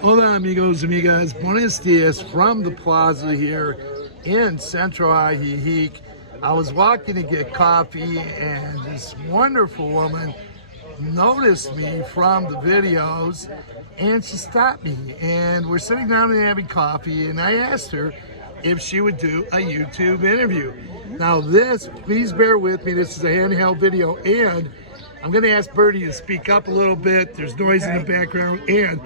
Hola amigos, amigas, buenos dias from the plaza here in Central Ajijic. I was walking to get coffee and this wonderful woman noticed me from the videos and she stopped me and we're sitting down and having coffee and I asked her if she would do a YouTube interview. Now this, please bear with me, this is a handheld video and I'm going to ask Berty to speak up a little bit. There's noise in the background and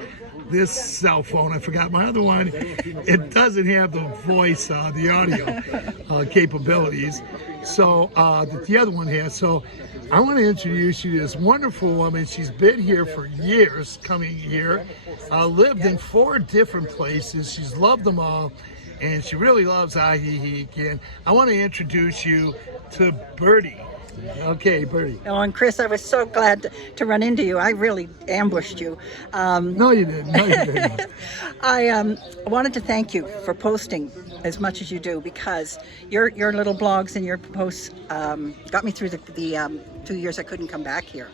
this cell phone, I forgot my other one, it doesn't have the voice, the audio capabilities, so that the other one has. So I want to introduce you to this wonderful woman. She's been here for years, coming here, lived in 4 different places. She's loved them all, and she really loves Ajijic. And I want to introduce you to Berty. Okay, Berty. Oh, and Chris, I was so glad to run into you. I really ambushed you. No, you didn't. No, you didn't. I wanted to thank you for posting as much as you do, because your little blogs and your posts got me through the 2 years I couldn't come back here.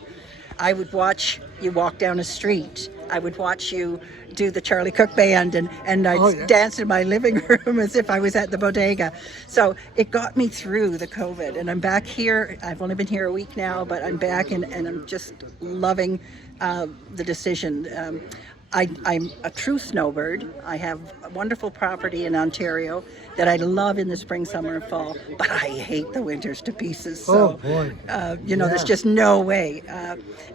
I would watch you walk down a street. I would watch you do the Charlie Cook band, and I'd dance in my living room as if I was at the bodega. So it got me through the COVID, and I'm back here. I've only been here a week now, but I'm back, and I'm just loving the decision. I'm a true snowbird. I have a wonderful property in Ontario that I love in the spring, summer, and fall, but I hate the winters to pieces. So, there's just no way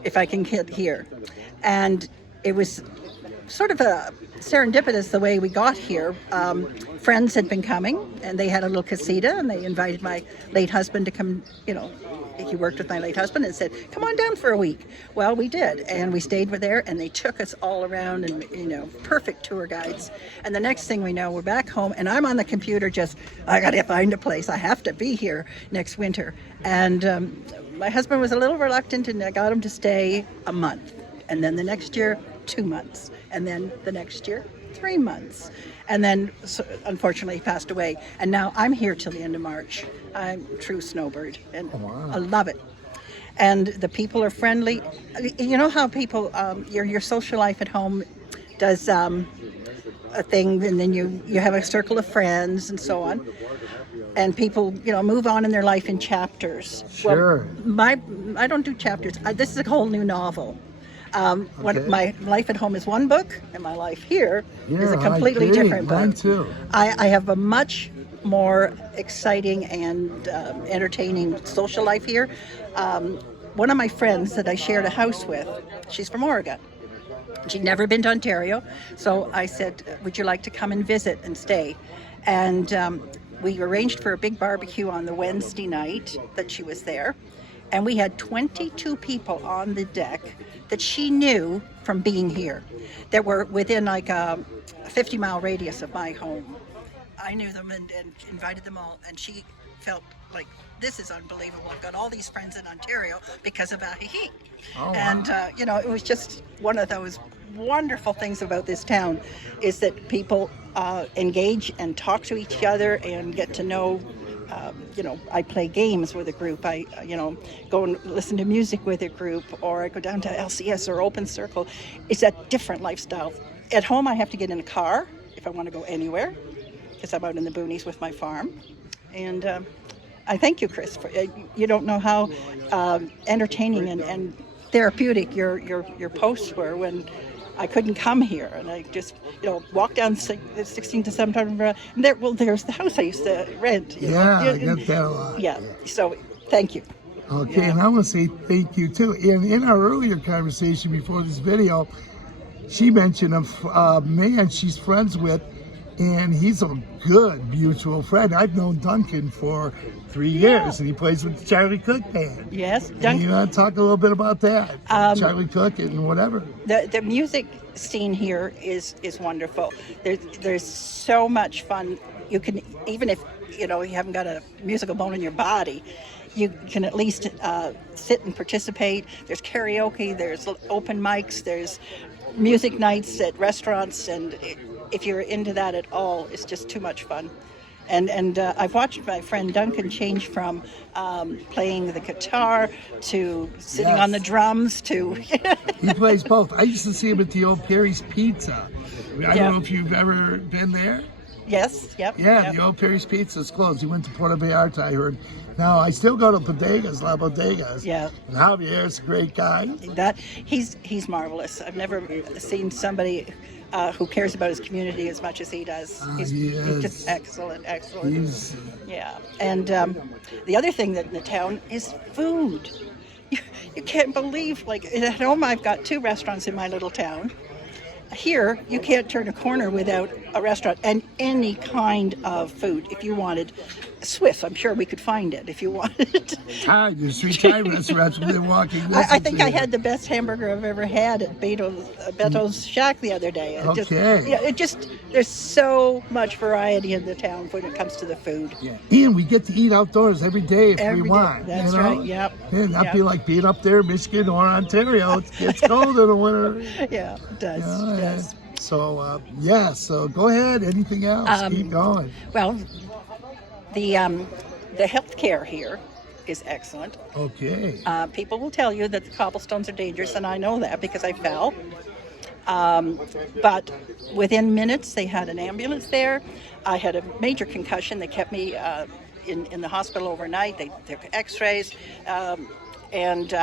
if I can get here. And it was sort of a serendipitous the way we got here. Friends had been coming, and they had a little casita, and they invited my late husband to come, he worked with my late husband and said, come on down for a week. Well, we did, and we stayed there, and they took us all around, and perfect tour guides. And the next thing we know, we're back home, and I'm on the computer I gotta find a place. I have to be here next winter. And my husband was a little reluctant, and I got him to stay a month. And then the next year, 2 months. And then the next year, 3 months. And then, unfortunately, he passed away. And now I'm here till the end of March. I'm a true snowbird, and I love it. And the people are friendly. You know how people, your social life at home does a thing, and then you have a circle of friends and so on. And people, move on in their life in chapters. Sure. Well, I don't do chapters. This is a whole new novel. My life at home is one book, and my life here is a completely different book. Mine too. I have a much more exciting and entertaining social life here. One of my friends that I shared a house with, she's from Oregon. She'd never been to Ontario, so I said, would you like to come and visit and stay? And we arranged for a big barbecue on the Wednesday night that she was there. And we had 22 people on the deck that she knew from being here, that were within like a 50-mile radius of my home. I knew them and invited them all, and she felt like, this is unbelievable. I've got all these friends in Ontario because of Ajijic. Oh, wow. And, it was just one of those wonderful things about this town, is that people engage and talk to each other and get to know. I play games with a group. I go and listen to music with a group, or I go down to LCS or Open Circle. It's a different lifestyle. At home, I have to get in a car if I want to go anywhere, because I'm out in the boonies with my farm. And I thank you, Chris. You don't know how entertaining and therapeutic your posts were when I couldn't come here, and I just, walked down 16th to 17th, and there's the house I used to rent. I get that a lot. Yeah, so thank you. Okay, and I want to say thank you too. In our earlier conversation before this video, she mentioned a man she's friends with, and he's a good mutual friend. I've known Duncan for 3 years, and he plays with the Charlie Cook band. Yes, Duncan. You want to talk a little bit about that? Charlie Cook and whatever. The music scene here is wonderful. There's so much fun. You can, even if you haven't got a musical bone in your body, you can at least sit and participate. There's karaoke, there's open mics, there's music nights at restaurants, and if you're into that at all, it's just too much fun. And I've watched my friend Duncan change from playing the guitar to sitting on the drums to. He plays both. I used to see him at the old Perry's Pizza. I don't know if you've ever been there. Yes, yep. Yeah, yep. the old Perry's Pizza's closed. He went to Puerto Vallarta, I heard. Now, I still go to Bodegas, La Bodegas. Yeah. And Javier's a great guy. He's marvelous. I've never seen somebody who cares about his community as much as he does. He's just excellent. Yeah. And the other thing that in the town is food. You can't believe, like at home I've got 2 restaurants in my little town. Here, you can't turn a corner without a restaurant and any kind of food. If you wanted Swiss, I'm sure we could find it if you wanted. Thai, there's 3 Thai restaurants within walking distance. I think I had the best hamburger I've ever had at Beto's Shack the other day. There's so much variety in the town when it comes to the food. Yeah. And we get to eat outdoors every day if we want. That's right, yep. And not be like being up there in Michigan or Ontario. It's cold in the winter. Yeah, it does. So, so go ahead. Anything else? Keep going. Well, the health care here is excellent. Okay. People will tell you that the cobblestones are dangerous, and I know that because I fell. But within minutes, they had an ambulance there. I had a major concussion. They kept me in the hospital overnight. They took x-rays. And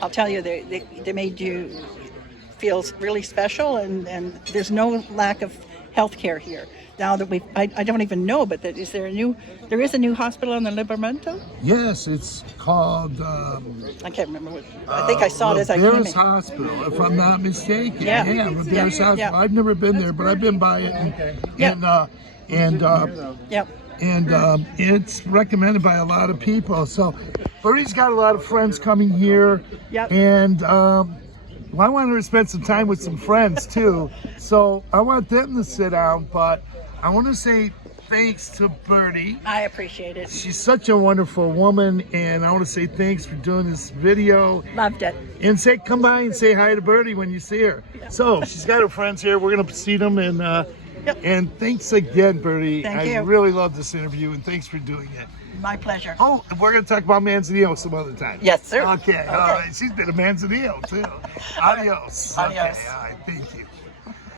I'll tell you, they made you feel really special, and there's no lack of health care here. Now that I don't even know, but there is a new hospital on the Liberamento? Yes, it's called... I can't remember what, I think I saw it as I came in. Rivera's Hospital, if I'm not mistaken. Yeah. Rivera's Hospital. Yeah. I've never been there, but I've been by it. And it's recommended by a lot of people. So Berty's got a lot of friends coming here. Yep. And I want her to spend some time with some friends too. So I want them to sit down, but I want to say thanks to Berty. I appreciate it. She's such a wonderful woman, and I want to say thanks for doing this video. Loved it. And come by and say hi to Berty when you see her. Yeah. So she's got her friends here. We're going to see them, and thanks again, Berty. Thank you. I really love this interview, and thanks for doing it. My pleasure. Oh, and we're going to talk about Manzanillo some other time. Yes, sir. Okay. All right. She's been a Manzanillo too. Adios. Adios. Okay. All right. Thank you.